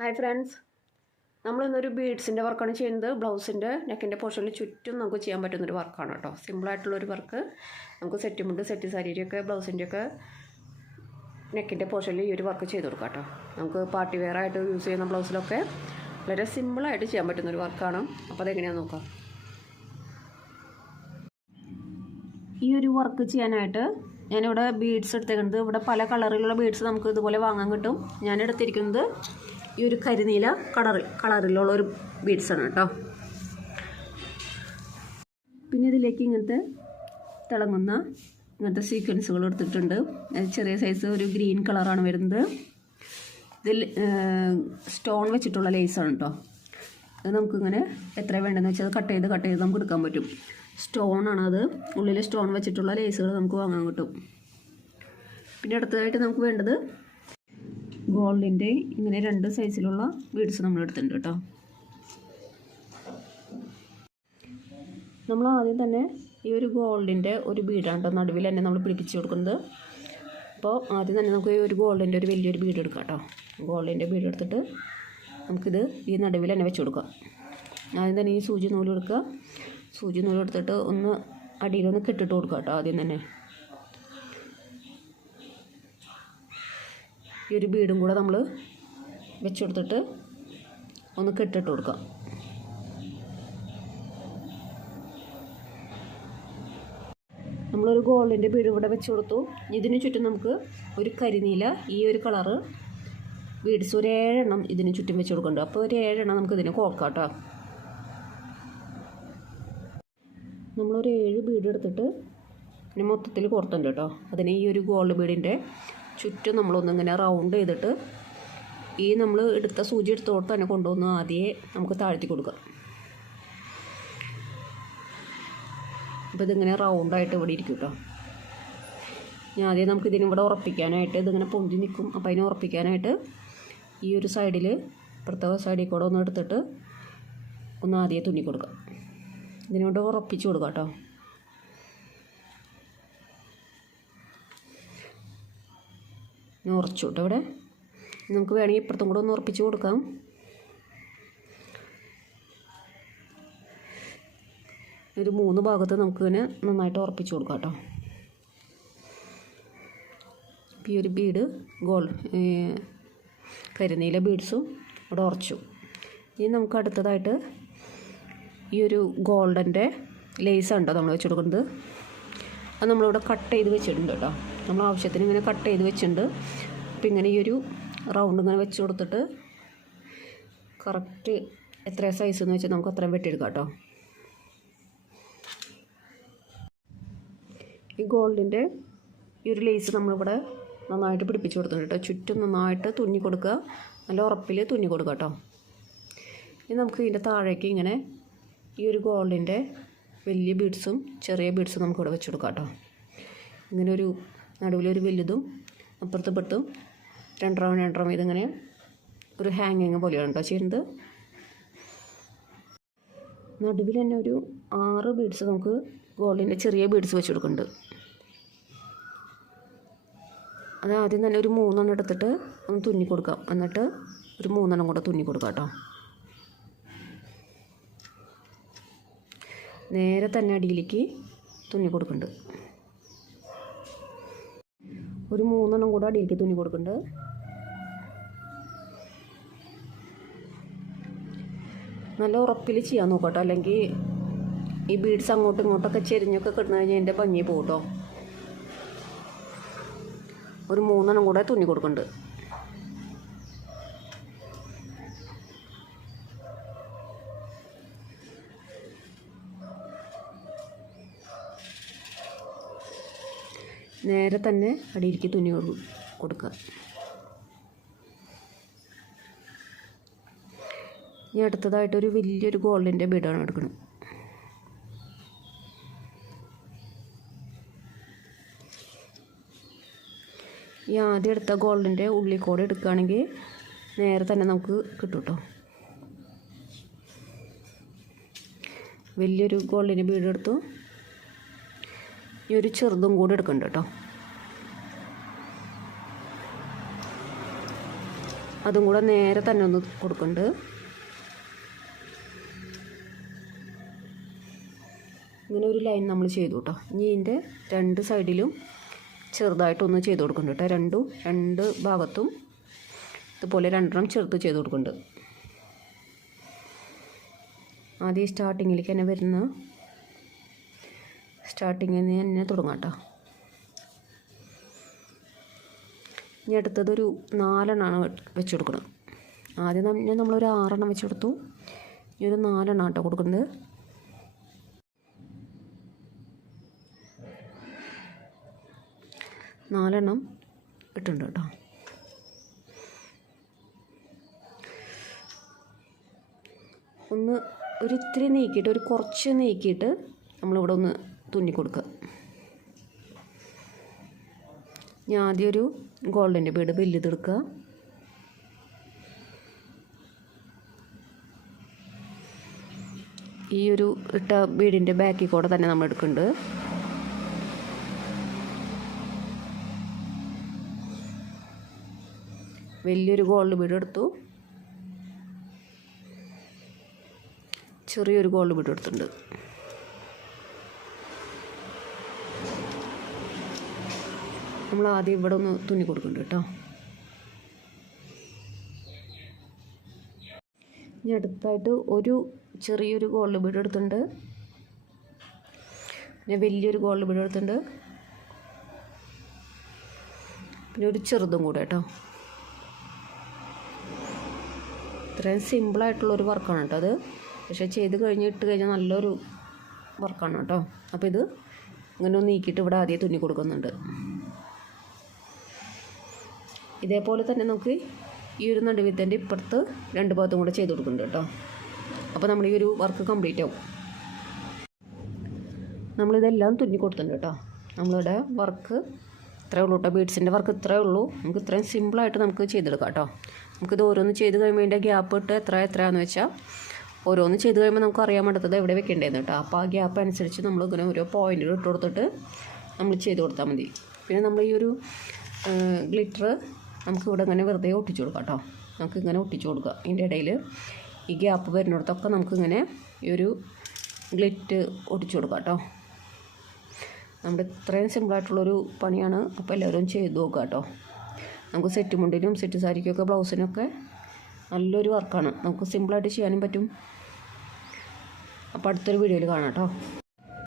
Hi friends, നമ്മളിന്നൊരു ബീഡ്സിൻ്റെ വർക്കാണ് ചെയ്യുന്നത്. ബ്ലൗസിൻ്റെ നെക്കിൻ്റെ പോർഷനിൽ ചുറ്റും നമുക്ക് ചെയ്യാൻ പറ്റുന്നൊരു വർക്കാണ് കേട്ടോ. സിമ്പിളായിട്ടുള്ളൊരു വർക്ക്. നമുക്ക് സെറ്റുമുണ്ട്, സെറ്റ് സാരിയുടെയൊക്കെ ബ്ലൗസിൻ്റെയൊക്കെ നെക്കിൻ്റെ പോർഷനിൽ ഈ ഒരു വർക്ക് ചെയ്ത് കൊടുക്കാം കേട്ടോ. നമുക്ക് പാർട്ടി വെയർ ആയിട്ട് യൂസ് ചെയ്യുന്ന ബ്ലൗസിലൊക്കെ വളരെ സിമ്പിളായിട്ട് ചെയ്യാൻ പറ്റുന്നൊരു വർക്കാണ്. അപ്പോൾ അതെങ്ങനെയാണെന്ന് നോക്കാം. ഈ ഒരു വർക്ക് ചെയ്യാനായിട്ട് ഞാനിവിടെ ബീഡ്സ് എടുത്തേക്കുന്നത്, ഇവിടെ പല കളറിലുള്ള ബീഡ്സ് നമുക്ക് ഇതുപോലെ വാങ്ങാൻ കിട്ടും. ഞാൻ എടുത്തിരിക്കുന്നത് ഈ ഒരു കരിനീല കളറിലുള്ള ഒരു ബീഡ്സാണ് കേട്ടോ. പിന്നെ ഇതിലേക്ക് ഇങ്ങനത്തെ തിളങ്ങുന്ന ഇങ്ങനത്തെ സീക്വൻസുകൾ എടുത്തിട്ടുണ്ട്. ചെറിയ സൈസ് ഒരു ഗ്രീൻ കളറാണ് വരുന്നത്. ഇതിൽ സ്റ്റോൺ വെച്ചിട്ടുള്ള ലേസാണ് കേട്ടോ. അത് നമുക്കിങ്ങനെ എത്ര വേണ്ടതെന്ന് വെച്ചാൽ കട്ട് ചെയ്ത് നമുക്ക് എടുക്കാൻ പറ്റും. സ്റ്റോണാണ് അത്. ഉള്ളിൽ സ്റ്റോൺ വെച്ചിട്ടുള്ള ലേസുകൾ നമുക്ക് വാങ്ങാൻ കിട്ടും. പിന്നെ അടുത്തതായിട്ട് നമുക്ക് വേണ്ടത് ഗോൾഡിൻ്റെ ഇങ്ങനെ 2 സൈസിലുള്ള ബീഡ്സ് നമ്മൾ എടുത്തിട്ടുണ്ട് കേട്ടോ. നമ്മൾ ആദ്യം തന്നെ ഈ ഒരു ഗോൾഡിൻ്റെ ഒരു ബീഡാണ് കേട്ടോ നടുവിൽ തന്നെ നമ്മൾ പിടിപ്പിച്ച് കൊടുക്കുന്നത്. അപ്പോൾ ആദ്യം തന്നെ നമുക്ക് ഈ ഒരു ഗോൾഡിൻ്റെ ഒരു വലിയൊരു ബീഡ് എടുക്കാം കേട്ടോ. ഗോൾഡിൻ്റെ ബീഡ് എടുത്തിട്ട് നമുക്കിത് ഈ നടുവിൽ തന്നെ വെച്ച് കൊടുക്കാം. ആദ്യം തന്നെ ഈ സൂചി നൂല് എടുക്കുക. സൂചി നൂല് എടുത്തിട്ട് ഒന്ന് അടിയിലൊന്ന് കെട്ടിട്ട് കൊടുക്കുക കേട്ടോ. ആദ്യം തന്നെ ഈ ഒരു ബീഡും കൂടെ നമ്മൾ വെച്ചെടുത്തിട്ട് ഒന്ന് കെട്ടിട്ട് കൊടുക്കാം. നമ്മളൊരു ഗോൾഡിൻ്റെ ബീഡ് ഇവിടെ വെച്ച് കൊടുത്തു. ഇതിന് ചുറ്റും നമുക്ക് ഒരു കരിനീല ഈ ഒരു കളറ് ബീഡ്സ് ഒരു 7 എണ്ണം ഇതിന് ചുറ്റും വെച്ച് കൊടുക്കുന്നുണ്ട്. അപ്പോൾ ഒരു 7 എണ്ണം നമുക്ക് ഇതിന് കോർക്കാം കേട്ടോ. നമ്മളൊരു 7 ബീഡ് എടുത്തിട്ട് പിന്നെ മൊത്തത്തിൽ കോർത്തുണ്ട് കേട്ടോ. അതിന് ഈ ഒരു ഗോൾഡ് ബീഡിൻ്റെ ചുറ്റും നമ്മളൊന്നിങ്ങനെ റൗണ്ട് ചെയ്തിട്ട് ഈ നമ്മൾ എടുത്ത സൂചി എടുത്തോട്ട് തന്നെ കൊണ്ടുവന്ന് ആദ്യമേ നമുക്ക് താഴ്ത്തി കൊടുക്കാം. അപ്പോൾ ഇതിങ്ങനെ റൗണ്ടായിട്ട് ഇവിടെ ഇരിക്കും കേട്ടോ. ഞാൻ ആദ്യം നമുക്കിതിന് ഇവിടെ ഉറപ്പിക്കാനായിട്ട് ഇതിങ്ങനെ പൊന്തി നിൽക്കും. അപ്പോൾ അതിനെ ഉറപ്പിക്കാനായിട്ട് ഈ ഒരു സൈഡിൽ പ്രത്യേക സൈഡിൽ കൂടെ ഒന്ന് എടുത്തിട്ട് ഒന്ന് ആദ്യം തുന്നി കൊടുക്കാം. ഇതിനോട് ഉറപ്പിച്ച് കൊടുക്കാം കേട്ടോ. ഉറച്ചു കേട്ടോ. ഇവിടെ നമുക്ക് വേണമെങ്കിൽ ഇപ്പുറത്തും കൂടെ ഒന്ന് ഉറപ്പിച്ച് കൊടുക്കാം. ഒരു 3 ഭാഗത്ത് നമുക്കിങ്ങനെ നന്നായിട്ട് ഉറപ്പിച്ച് കൊടുക്കാം കേട്ടോ. ഈ ഒരു ബീഡ് കരിനീല ബീഡ്സും ഇവിടെ ഉറച്ചു. ഇനി നമുക്ക് അടുത്തതായിട്ട് ഈ ഒരു ഗോൾഡൻ്റെ ലേസാണ് കേട്ടോ നമ്മൾ വെച്ച് കൊടുക്കുന്നത്. അത് നമ്മളിവിടെ കട്ട് ചെയ്ത് വെച്ചിട്ടുണ്ട് കേട്ടോ. നമ്മൾ ആവശ്യത്തിന് ഇങ്ങനെ കട്ട് ചെയ്ത് വെച്ചിട്ടുണ്ട്. അപ്പോൾ ഇങ്ങനെ ഈ ഒരു റൗണ്ട് ഇങ്ങനെ വെച്ച് കൊടുത്തിട്ട് കറക്റ്റ് എത്ര സൈസ് എന്ന് വെച്ചാൽ നമുക്ക് അത്രയും വെട്ടിയെടുക്കാം കേട്ടോ. ഈ ഗോൾഡിൻ്റെ ഈ ഒരു ലേസ് നമ്മളിവിടെ നന്നായിട്ട് പിടിപ്പിച്ച് കൊടുത്തിട്ടുണ്ട് കേട്ടോ. ചുറ്റും നന്നായിട്ട് തുന്നി കൊടുക്കുക. നല്ല ഉറപ്പിൽ തുന്നി കൊടുക്കുക കേട്ടോ. ഇനി നമുക്ക് ഇതിൻ്റെ താഴേക്ക് ഇങ്ങനെ ഈ ഒരു ഗോൾഡിൻ്റെ വലിയ ബീഡ്സും ചെറിയ ബീഡ്സും നമുക്കിവിടെ വെച്ച് കൊടുക്കാം കേട്ടോ. ഇങ്ങനെ ഒരു നടുവിലൊരു വലുതും അപ്പുറത്തും 2 റൗണ്ട് ഇതിങ്ങനെ ഒരു ഹാങ്ങിങ് പോലെയാണ് കേട്ടോ ചെയ്യുന്നത്. നടുവിൽ തന്നെ ഒരു 6 ബീഡ്സ് നമുക്ക് ഗോൾഡിൻ്റെ ചെറിയ ബീഡ്സ് വെച്ച് കൊടുക്കുന്നുണ്ട്. അത് ആദ്യം തന്നെ ഒരു 3 എണ്ണം എടുത്തിട്ട് ഒന്ന് തുന്നി കൊടുക്കാം. എന്നിട്ട് ഒരു 3 എണ്ണം കൂടെ തുന്നി കൊടുക്കാം കേട്ടോ. നേരെ തന്നെ അടിയിലേക്ക് തുന്നി കൊടുക്കുന്നുണ്ട്. ഒരു 3 എണ്ണം കൂടെ അടിയിലേക്ക് തുന്നി കൊടുക്കുന്നുണ്ട്. നല്ല ഉറപ്പിൽ ചെയ്യാൻ നോക്കട്ടോ. അല്ലെങ്കിൽ ഈ ബീഡ്സ് അങ്ങോട്ടും ഇങ്ങോട്ടൊക്കെ ചെരിഞ്ഞൊക്കെ കിടന്നു കഴിഞ്ഞാൽ എൻ്റെ ഭംഗി പോകട്ടോ. ഒരു 3 എണ്ണം കൂടെ തുന്നി കൊടുക്കുന്നുണ്ട്. നേരെ തന്നെ അടിയിലേക്ക് തുന്നി കൊടുക്കുക. ഇനി അടുത്തതായിട്ടൊരു വലിയൊരു ഗോൾഡിൻ്റെ ബീഡാണ് എടുക്കണം. ഈ ആദ്യം എടുത്ത ഗോൾഡിൻ്റെ ഉള്ളിൽ കൂടെ എടുക്കുകയാണെങ്കിൽ നേരെ തന്നെ നമുക്ക് കിട്ടും കേട്ടോ. വലിയൊരു ഗോൾഡിൻ്റെ ബീഡ് എടുത്തു. ഈ ഒരു ചെറുതും കൂടെ എടുക്കുന്നുണ്ട് കേട്ടോ. അതും കൂടെ നേരെ തന്നെ ഒന്ന് കൊടുക്കുന്നുണ്ട്. ഇങ്ങനെ ഒരു ലൈൻ നമ്മൾ ചെയ്തു കേട്ടോ. ഇനി ഇതിൻ്റെ രണ്ട് സൈഡിലും ചെറുതായിട്ടൊന്ന് ചെയ്ത് കൊടുക്കുന്നുണ്ട് കേട്ടോ. രണ്ട് ഭാഗത്തും ഇതുപോലെ രണ്ടെണ്ണം ചെറുത് ചെയ്ത് കൊടുക്കുന്നുണ്ട്. ആദ്യം സ്റ്റാർട്ടിങ്ങിലേക്ക് തന്നെ വരുന്ന സ്റ്റാർട്ടിങ്ങിൽ നിന്ന് തന്നെ തുടങ്ങാം കേട്ടോ. ഇനി അടുത്തതൊരു 4 എണ്ണമാണ് വെച്ച് കൊടുക്കുന്നത്. ആദ്യം തന്നെ നമ്മളൊരു 6 എണ്ണം വെച്ച് കൊടുത്തു. ഇനി ഒരു 4 എണ്ണം കേട്ടോ കൊടുക്കുന്നത്. നാലെണ്ണം ഇട്ടുണ്ട് കേട്ടോ. ഒന്ന് ഒരിത്തിരി നീക്കിയിട്ട്, ഒരു കുറച്ച് നീക്കിയിട്ട് നമ്മളിവിടെ ഒന്ന് തുന്നി കൊടുക്കുക. ഞാൻ ആദ്യം ഒരു ഗോൾഡിൻ്റെ ബീഡ് വലുതെടുക്കുക. ഈ ഒരു ഇട്ട ബീഡിൻ്റെ ബാക്കിൽ കൂടെ തന്നെ നമ്മൾ എടുക്കുന്നുണ്ട്. വലിയൊരു ഗോൾഡ് ബീഡ് എടുത്തു, ചെറിയൊരു ഗോൾഡ് ബീഡ് എടുത്തിട്ടുണ്ട്. നമ്മൾ ആദ്യം ഇവിടെ ഒന്ന് തുന്നി കൊടുക്കുന്നുണ്ട് കേട്ടോ. ഇനി അടുത്തായിട്ട് ഒരു ചെറിയൊരു ഗോൾഡ് ബീഡ് എടുത്തിട്ടുണ്ട്, പിന്നെ വലിയൊരു ഗോൾഡ് ബീഡ് എടുത്തിട്ടുണ്ട്, പിന്നെ ഒരു ചെറുതും കൂടെ കേട്ടോ. ഇത്രയും സിമ്പിളായിട്ടുള്ളൊരു വർക്കാണ് കേട്ടോ അത്. പക്ഷേ ചെയ്ത് ഇട്ട് കഴിഞ്ഞാൽ നല്ലൊരു വർക്കാണ് കേട്ടോ. അപ്പോൾ ഇത് ഇങ്ങനെ ഒന്ന് നീക്കിയിട്ട് ഇവിടെ ആദ്യം തുന്നി കൊടുക്കുന്നുണ്ട്. ഇതേപോലെ തന്നെ നമുക്ക് ഈ ഒരു നടുവിത്തൻ്റെ ഇപ്പുറത്ത് 2 ഭാഗത്തും കൂടെ ചെയ്ത് കൊടുക്കുന്നുണ്ട് കേട്ടോ. അപ്പോൾ നമ്മൾ ഈ ഒരു വർക്ക് കംപ്ലീറ്റ് ആവും. നമ്മളിതെല്ലാം തുന്നി കൊടുത്തിട്ടുണ്ട് കേട്ടോ. നമ്മളിവിടെ വർക്ക് ഇത്രയേ ഉള്ളൂ കേട്ടോ. ബീഡ്സിൻ്റെ വർക്ക് ഇത്രയേ ഉള്ളൂ. നമുക്ക് ഇത്രയും സിമ്പിളായിട്ട് നമുക്ക് ചെയ്തെടുക്കാം കേട്ടോ. നമുക്കിത് ഓരോന്ന് ചെയ്ത് കഴിയുമ്പോൾ അതിൻ്റെ ഗ്യാപ്പ് ഇട്ട് എത്രയാണെന്ന് വെച്ചാൽ ഓരോന്ന് ചെയ്ത് കഴിയുമ്പോൾ നമുക്ക് അറിയാൻ പറ്റത്തത് എവിടെ വെക്കേണ്ടതെന്ന് കേട്ടോ. അപ്പോൾ ആ ഗ്യാപ്പ് അനുസരിച്ച് നമ്മൾ ഇങ്ങനെ ഓരോ പോയിന്റുകൾ ഇട്ട് കൊടുത്തിട്ട് നമ്മൾ ചെയ്ത് കൊടുത്താൽ മതി. പിന്നെ നമ്മൾ ഈ ഒരു ഗ്ലിറ്റർ നമുക്കിവിടെ ഇങ്ങനെ വെറുതെ ഒട്ടിച്ചു കൊടുക്കാം കേട്ടോ. നമുക്കിങ്ങനെ ഒട്ടിച്ചു കൊടുക്കുക. ഇതിൻ്റെ ഇടയിൽ ഈ ഗ്യാപ്പ് വരുന്നിടത്തൊക്കെ നമുക്കിങ്ങനെ ഈ ഒരു ഗ്ലിറ്റ് ഒട്ടിച്ചു കൊടുക്കാം കേട്ടോ. നമ്മുടെ ഇത്രയും സിമ്പിളായിട്ടുള്ളൊരു പണിയാണ്. അപ്പോൾ എല്ലാവരും ചെയ്ത് നോക്കുക കേട്ടോ. നമുക്ക് സെറ്റ് മുണ്ടിനും സെറ്റ് സാരിക്കൊക്കെ ബ്ലൗസിനൊക്കെ നല്ലൊരു വർക്കാണ്. നമുക്ക് സിമ്പിളായിട്ട് ചെയ്യാനും പറ്റും. അപ്പോൾ അടുത്തൊരു വീഡിയോയിൽ കാണാം കേട്ടോ.